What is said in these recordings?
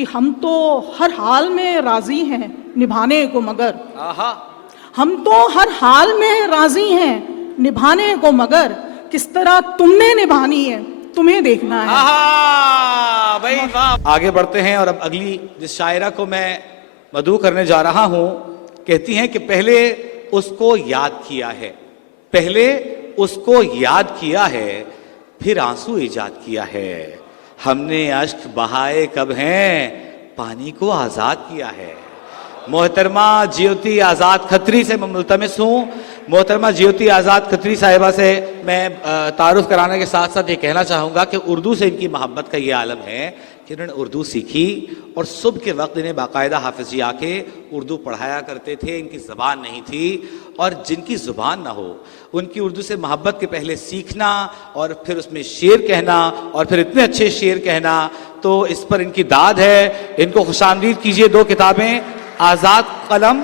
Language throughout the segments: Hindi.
कि हम तो हर हाल में राजी हैं निभाने को मगर, हम तो हर हाल में राजी हैं निभाने को मगर, किस तरह तुमने निभानी है तुम्हें देखना है। भाई वाह। आगे बढ़ते हैं और अब अगली जिस शायरा को मैं मदू करने जा रहा हूं, कहती हैं कि पहले उसको याद किया है, पहले उसको याद किया है, फिर आंसू इजाद किया है। हमने अश्क बहाए कब हैं, पानी को आजाद किया है। मोहतरमा ज्योति आज़ाद खत्री से मैं मुल्तमिस हूँ। मोहतरमा ज्योति आज़ाद खत्री साहिबा से मैं तारुफ कराने के साथ साथ ये कहना चाहूँगा कि उर्दू से इनकी मोहब्बत का ये आलम है कि इन्होंने उर्दू सीखी और सुबह के वक्त इन्हें बाकायदा हाफिज़ जी आके उर्दू पढ़ाया करते थे। इनकी ज़बान नहीं थी और जिनकी ज़ुबान ना हो उनकी उर्दू से मोहब्बत के पहले सीखना और फिर उसमें शेर कहना और फिर इतने अच्छे शेर कहना, तो इस पर इनकी दाद है। इनको खुशामदीद कीजिए। दो किताबें आज़ाद कलम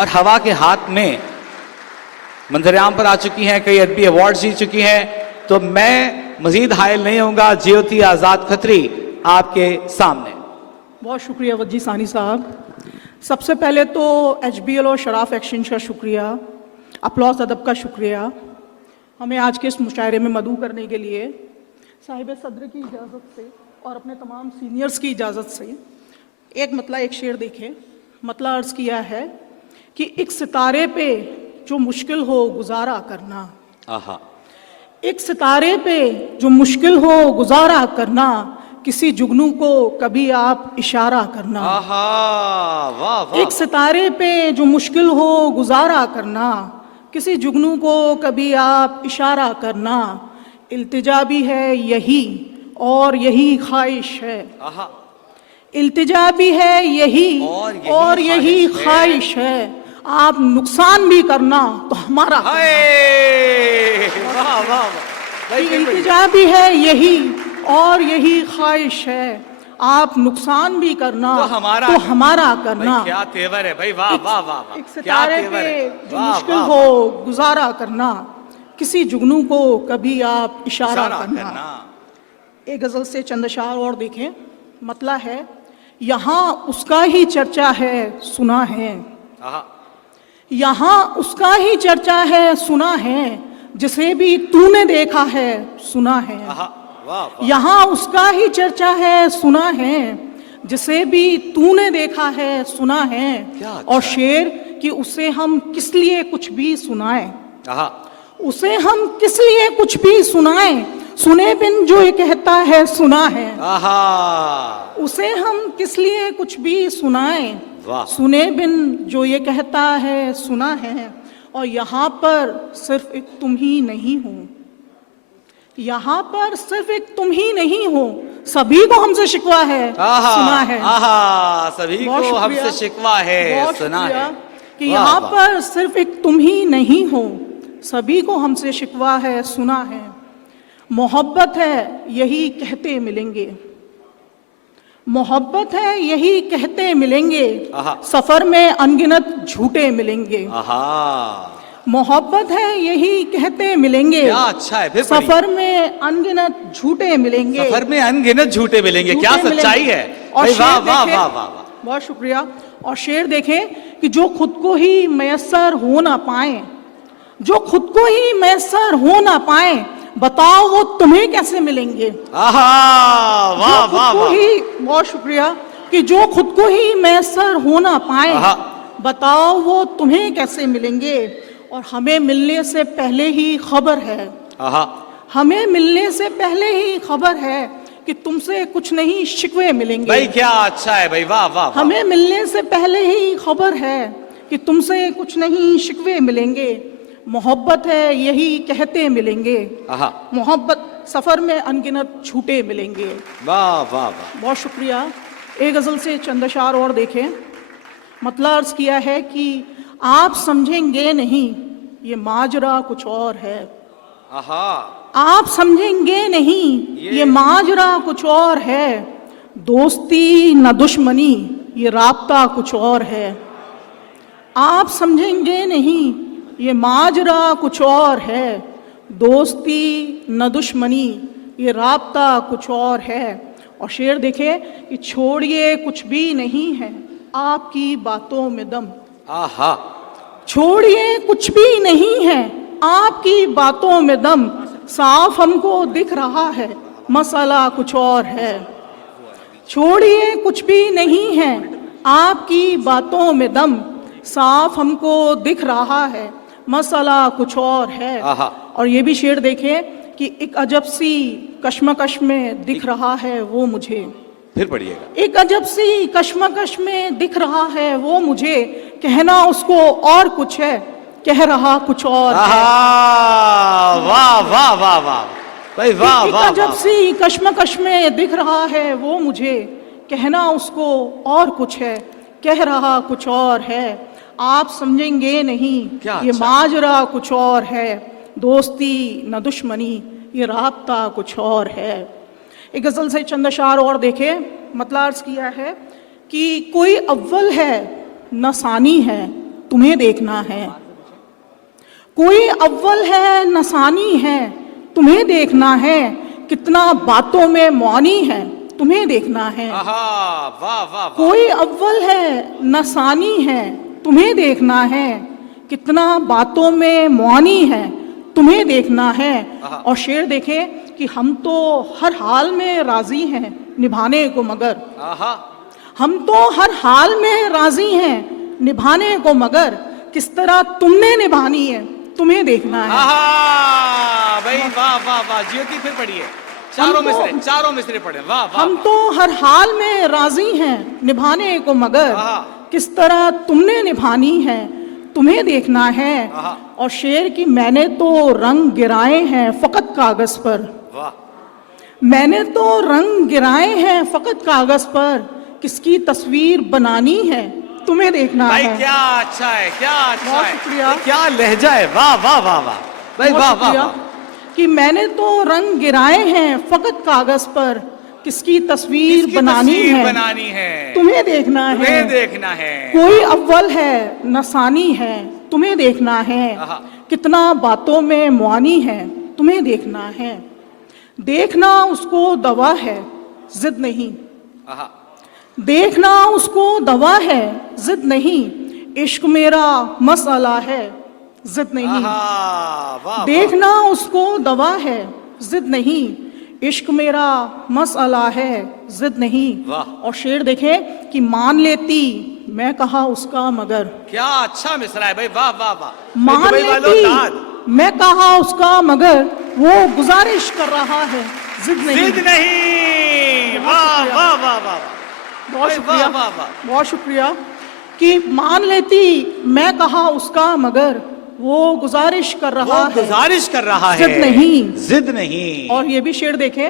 और हवा के हाथ में मंजर-ए-आम पर आ चुकी हैं, कई अदबी अवार्ड जीत चुकी हैं। तो मैं मजीद हायल नहीं होऊंगा, ज्योति आज़ाद खत्री आपके सामने। बहुत शुक्रिया वजी सानी साहब। सबसे पहले तो HBL और शराफ एक्सचेंज का शुक्रिया, अपलॉज अदब का शुक्रिया, हमें आज के इस मुशायरे में मदऊ करने के लिए साहिब सदर की इजाज़त से और अपने तमाम सीनियर्स की इजाज़त से एक मतला एक शेर देखें। मतला अर्ज़ किया है कि एक सितारे पे जो मुश्किल हो गुजारा करना, एक सितारे पे जो मुश्किल हो गुजारा करना, किसी जुगनू को कभी आप इशारा करना। वाह वाह। एक सितारे पे जो मुश्किल हो गुजारा करना, किसी जुगनू को कभी आप इशारा करना। इल्तिजा भी है यही और यही ख्वाहिश है, इल्तिजा भी है यही और यही ख्वाहिश है। आप नुकसान भी करना तो हमारा, इल्तिजा भी है यही और यही ख्वाहिश है। आप नुकसान भी करना तो हमारा करना। क्या तेवर है भाई, वाह वाह वाह। एक सितारे पे जो मुश्किल हो गुजारा करना, किसी जुगनू को कभी आप इशारा करना। एक गजल से चंद अशार और देखें। मतला है यहाँ उसका ही चर्चा है सुना है, यहाँ उसका ही चर्चा है सुना है, जिसे भी तूने देखा है सुना है। यहाँ उसका ही चर्चा है सुना है, जिसे भी तूने देखा है सुना है। और शेर कि उसे हम किस लिए कुछ भी सुनाएं, उसे हम किस लिए कुछ भी सुनाएं, सुने बिन जो ये कहता है सुना है। उसे हम किस लिए कुछ भी सुनाएं, सुने बिन जो ये कहता है सुना है। और यहाँ पर सिर्फ एक तुम ही नहीं हो, यहाँ पर सिर्फ एक तुम ही नहीं हो, सभी को हमसे शिकवा है सुना है। सभी को हमसे शिकवा है सुना है कि यहाँ पर सिर्फ एक तुम ही नहीं हो, सभी को हमसे शिकवा है सुना है। मोहब्बत है यही कहते मिलेंगे, मोहब्बत है यही कहते मिलेंगे, सफर में अनगिनत झूठे मिलेंगे। मोहब्बत है यही कहते मिलेंगे, क्या अच्छा है। फिर सफर में अनगिनत झूठे मिलेंगे, सफर में अनगिनत झूठे मिलेंगे। क्या सच्चाई है। और वाह वाह वाह वाह। बहुत शुक्रिया। और शेर देखें कि जो खुद को ही मैसर हो ना पाए, जो खुद को ही मैसर हो ना पाए, बताओ वो तुम्हें कैसे मिलेंगे। वाह वाह वाह। बहुत शुक्रिया कि जो खुद को ही मैसर हो ना पाए, बताओ वो तुम्हें कैसे मिलेंगे। और हमें मिलने से पहले ही खबर है, हमें मिलने से पहले ही खबर है कि तुमसे कुछ नहीं शिकवे मिलेंगे। भाई क्या अच्छा है भाई, वाह वाह। हमें मिलने से पहले ही खबर है कि तुमसे कुछ नहीं शिकवे मिलेंगे। मोहब्बत है यही कहते मिलेंगे, मोहब्बत सफर में अनगिनत छूटे मिलेंगे। वाह वाह वाह। बहुत शुक्रिया। एक गजल से चंद अशार और देखें। मतलब अर्ज किया है कि आप समझेंगे नहीं ये माजरा कुछ और है, आप समझेंगे नहीं ये माजरा कुछ और है। दोस्ती न दुश्मनी ये राब्ता कुछ और है, आप समझेंगे नहीं ये माजरा कुछ और है। दोस्ती न दुश्मनी ये राब्ता कुछ और है। और शेर देखे कि छोड़िए कुछ भी नहीं है आपकी बातों में दम। आहा, छोड़िए कुछ भी नहीं है आपकी बातों में दम, साफ हमको दिख रहा है मसला कुछ और है। छोड़िए कुछ भी नहीं है आपकी बातों में दम, साफ हमको दिख रहा है मसला कुछ और है। आहा। और ये भी शेर देखे कि एक अजब सी कश्मकश में दिख रहा है वो मुझे। फिर पढ़िएगा। एक अजब सी कश्मकश में दिख रहा है वो मुझे, कहना उसको और कुछ है कह रहा कुछ और है। वाह वाह वाह वाह भाई, वाह एक वाह अजब वाह। सी कश्मकश में दिख रहा है वो मुझे, कहना उसको और कुछ है कह रहा कुछ और है। आप समझेंगे नहीं क्या ये अच्छा। माजरा कुछ और है, दोस्ती न दुश्मनी ये राब्ता कुछ और है। एक गजल से चंद अशार और देखे, मतलब अर्ज किया है कि कोई अव्वल है न सानी है तुम्हें देखना है। कोई अव्वल है न सानी है तुम्हें देखना है, कितना बातों में मौनी है तुम्हें देखना है। आहा, वाह वाह वाह। कोई अव्वल है न सानी है तुम्हें देखना है, कितना बातों में मौनी है तुम्हें देखना है। और शेर देखे कि हम तो हर हाल में राजी हैं निभाने को मगर, आहा, हम तो हर हाल में राजी हैं निभाने को मगर, किस तरह तुमने निभानी है तुम्हें देखना है। आहा, भाई वाह वाह वाह। ज्योति फिर पढ़िए, चारों मिसरे पढ़े। वाह वाह। हम तो हर हाल में राजी हैं निभाने को मगर, आहा। किस तरह तुमने निभानी है तुम्हें देखना है। आहा। और शेर की मैंने तो रंग गिराए हैं फकत कागज पर, वाह, मैंने तो रंग गिराए हैं फकत कागज पर, किसकी तस्वीर बनानी है तुम्हें देखना भाई है। क्या अच्छा है, क्या अच्छा बहुत है, शुक्रिया। क्या लहजा है। वाह वाह वाह वाह भाई, बहुत वाह वाह शुक्रिया वाह। कि मैंने तो रंग गिराए हैं फकत कागज पर, किसकी तस्वीर किसकी बनानी तस्वीर है बनानी है तुम्हें देखना है। तुम्हें देखना है। कोई अव्वल है न सानी है तुम्हें देखना है, आहा। कितना बातों में मुआनी है तुम्हें देखना है। देखना उसको दवा है जिद नहीं, आहा, देखना उसको दवा है जिद नहीं, इश्क मेरा मसला है जिद नहीं। आहा, वाह, देखना उसको दवा है जिद नहीं, इश्क मेरा मसला है जिद नहीं। वाह। और शेर देखे कि मान लेती मैं कहा उसका मगर, क्या अच्छा मिसरा है भाई, वाह वाह वाह। मान दुबई वालों, दाद। लेती मैं कहा उसका मगर, वो गुजारिश कर रहा है जिद नहीं। जिद नहीं। वाह वाह वाह वाह। बहुत वाह, शुक्रिया, वाह, वाह। बहुत शुक्रिया कि मान लेती मैं कहा उसका मगर, वो गुजारिश कर रहा वो है गुजारिश कर रहा है, जिद नहीं। जिद नहीं। और ये भी शेर देखे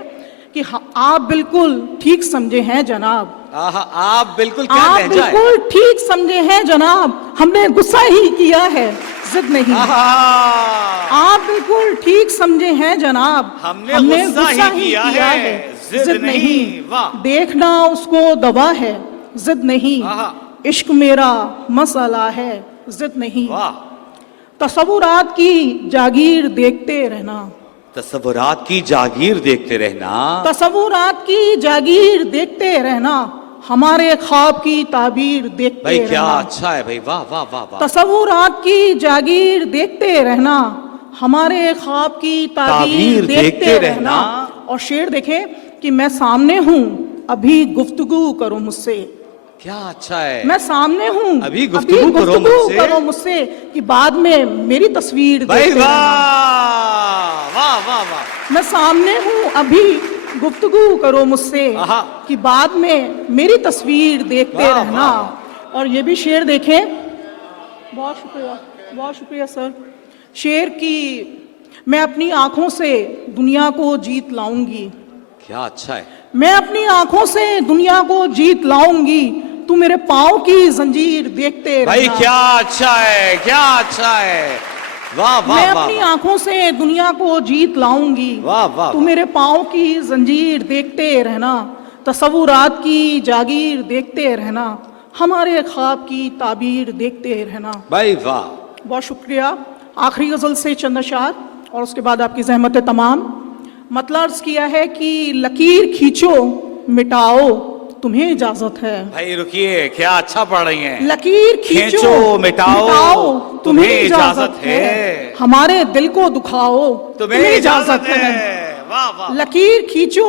कि आप बिल्कुल ठीक समझे हैं जनाब, आहा, आप बिल्कुल क्या आप लहजा है। बिल्कुल ठीक समझे हैं जनाब, हमने गुस्सा ही किया है जिद नहीं। आहा, आप बिल्कुल ठीक समझे हैं जनाब, हमने गुस्सा ही किया है, जिद नहीं। वाह। देखना उसको दवा है जिद नहीं, आहा। इश्क मेरा मसला है जिद नहीं। वाह। तसव्वुरात की जागीर देखते रहना, तसव्वुरात की जागीर देखते रहना, तसव्वुरात की जागीर देखते रहना, हमारे ख्वाब की ताबीर देखते भाई रहना। क्या अच्छा है भाई, वाह वाह वाह वाह। तसव्वुरात की जागीर देखते रहना, हमारे ख्वाब की ताबीर देखते रहना। और शेर देखे कि मैं सामने हूँ अभी गुफ्तगू करो मुझसे, क्या अच्छा है। मैं सामने हूँ अभी गुफ्तगू करो मुझसे, कि बाद में मेरी तस्वीर भाई देखते वाह रहना। वाह वाह वाह। मैं सामने हूँ अभी गुफ्तगू करो मुझसे, आहा। कि बाद में मेरी तस्वीर देखते वाह, रहना। वाह। और ये भी शेर देखें, बहुत शुक्रिया, बहुत शुक्रिया सर। शेर की मैं अपनी आंखों से दुनिया को जीत लाऊंगी, क्या अच्छा है। मैं अपनी आंखों से दुनिया को जीत लाऊंगी, तू मेरे पाँव की जंजीर देखते भाई रहना। क्या अच्छा है, क्या अच्छा है। वाह वाह मैं वाह अपनी वाह। आंखों से दुनिया को जीत लाऊंगी, वाह वाह तू वाह। मेरे पाँव की जंजीर देखते रहना, तसव्वुरात की जागीर देखते रहना, हमारे ख्वाब की ताबीर देखते रहना। भाई वाह। बहुत शुक्रिया। आखिरी गज़ल से चंद अशार और उसके बाद आपकी ज़हमत तमाम। मतलब अर्ज़ किया है कि लकीर खींचो मिटाओ तुम्हें इजाजत है। भाई रुकिए, क्या अच्छा पढ़ रही हैं। लकीर खींचो, मिटाओ, तुम्हें इजाजत है। हमारे दिल को दुखाओ, तुम्हें इजाजत है। वाह वाह। लकीर खींचो,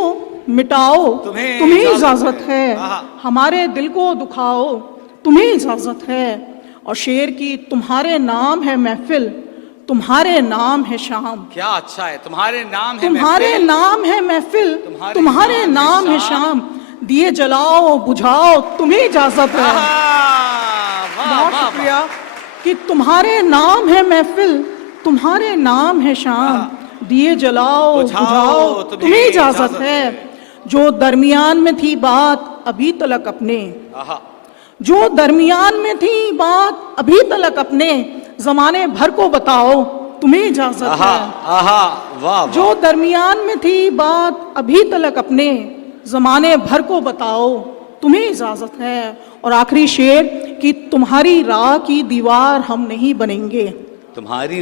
मिटाओ, तुम्हें इजाजत है। आहा। हमारे दिल को दुखाओ, तुम्हें इजाजत है। और शेर की तुम्हारे नाम है महफिल, तुम्हारे नाम है शाम। क्या अच्छा है, तुम्हारे नाम है तुम्हारे महफिल, नाम है महफिल, तुम्हारे तुम्हारे नाम है शाम। दिए जलाओ बुझाओ तुम्हें इजाजत है। बहुत शुक्रिया कि तुम्हारे नाम है महफिल, तुम्हारे नाम है शाम। दिए जलाओ बुझाओ तुम्हें इजाजत है। जो दरमियान में थी बात अभी तलक अपने, जो दरमियान में थी बात अभी तलक अपने, जमाने भर को बताओ तुम्हें इजाजत है। वाह। जो दरमियान में थी बात अभी तलक अपने, जमाने भर को बताओ तुम्हें इजाजत है। और आखिरी शेर कि तुम्हारी राह की दीवार हम नहीं बनेंगे, तुम्हारी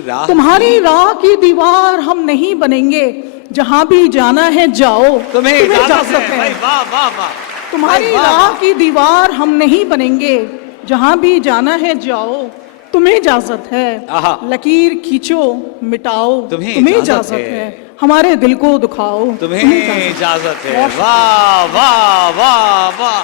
राह की दीवार हम नहीं बनेंगे। जहां भी जाना है जाओ तुम्हें इजाजत है। वाह वाह वाह। तुम्हारी राह की दीवार हम नहीं बनेंगे, जहां भी जाना है जाओ तुम्हें इजाजत है। लकीर खींचो मिटाओ तुम्हें इजाजत है। हमारे दिल को दुखाओ तुम्हें इजाजत है। वाह वाह वाह वाह।